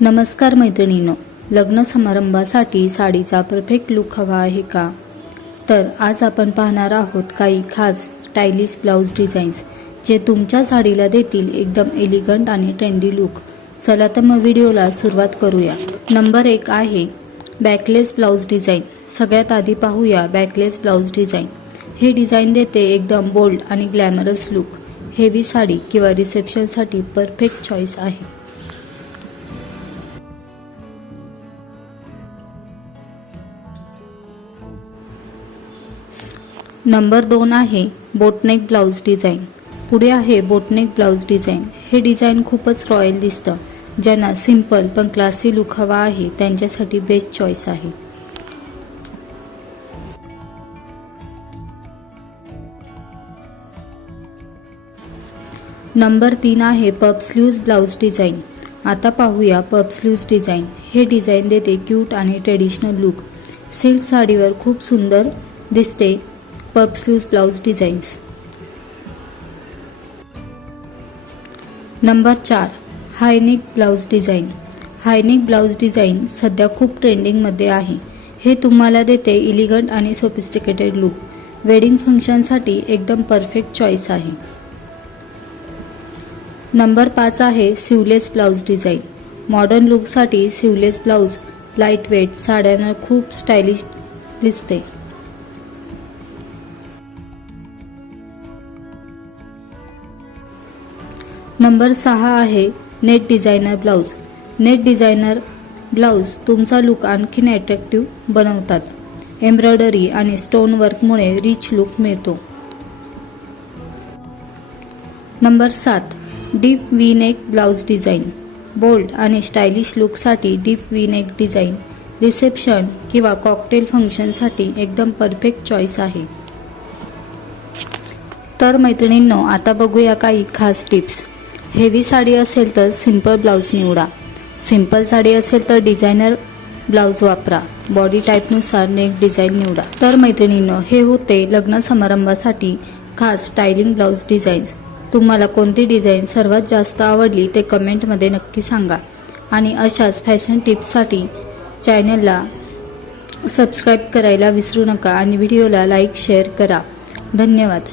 नमस्कार मैत्रिणींनो, लग्न समारंभासाठी साडीचा परफेक्ट लुक हवा आहे का? तर आज आपण पाहणार आहोत काही खास स्टायलिश ब्लाउज डिझाईन्स जे तुमच्या साडीला देतील एकदम एलिगंट आणि ट्रेंडी लुक. चला तर मग व्हिडिओला सुरुवात करूया. नंबर 1 आहे बॅकलेस ब्लाउज डिझाईन. सगळ्यात आधी पाहूया बॅकलेस ब्लाउज डिझाईन. हे डिझाईन देते एकदम बोल्ड आणि ग्लॅमरस लुक. हेवी साडी किंवा रिसेप्शनसाठी परफेक्ट चॉईस आहे. नंबर 2 आहे बोटनेक ब्लाउज डिझाईन. पुढे आहे बोटनेक ब्लाउज डिझाईन. हे डिझाईन खूपच रॉयल दिसतं. ज्यांना सिंपल पण क्लासी लुक हवा आहे त्यांच्यासाठी बेस्ट चॉईस आहे. नंबर 3 आहे पफ स्लीव्ज ब्लाउज डिझाईन. आता पाहूया पफ स्लीव्ज डिझाईन. हे डिझाईन देते क्यूट आणि ट्रेडिशनल लुक. सिल्क साडीवर खूप सुंदर दिसते puff sleeves blouse designs. Number 4 high neck blouse design. High neck blouse design सध्या खूप ट्रेंडिंगमध्ये आहे. हे तुम्हाला देते इलिगंट आणि सोफिस्टिकेटेड लुक. वेडिंग फंक्शनसाठी एकदम परफेक्ट चॉईस आहे. नंबर 5 आहे सिवलेस ब्लाउज डिझाईन. मॉडर्न लुकसाठी सिवलेस ब्लाउज लाईट वेट साड्यांवर खूप स्टायलिश दिसते. नंबर 6 आहे net designer blouse. Net designer blouse तुमचा लुक आणखीन अट्रॅक्टिव्ह बनवतात. एम्ब्रॉयडरी आणि स्टोन वर्कमुळे रिच लुक मिळतो. Number 7 deep V neck blouse design. Bold आणि स्टायलिश लुकसाठी deep V neck design reception किंवा कॉकटेल फंक्शनसाठी एकदम परफेक्ट चॉईस आहे. तर मैत्रिणींनो, आता बघूया काही खास टिप्स. हेवी साडी असेल तर सिंपल ब्लाउज निवडा. सिंपल साडी असेल तर डिझायनर ब्लाउज वापरा. बॉडी टाईपनुसार नेक डिझाईन निवडा. तर मैत्रिणींनो, हे होते लग्न समारंभासाठी खास स्टायलिंग ब्लाउज डिझाईन्स. तुम्हाला कोणती डिझाईन सर्वात जास्त आवडली ते कमेंटमध्ये नक्की सांगा. आणि अशाच फॅशन टिप्ससाठी चॅनलला सबस्क्राईब करायला विसरू नका आणि व्हिडिओला लाईक शेअर करा. धन्यवाद.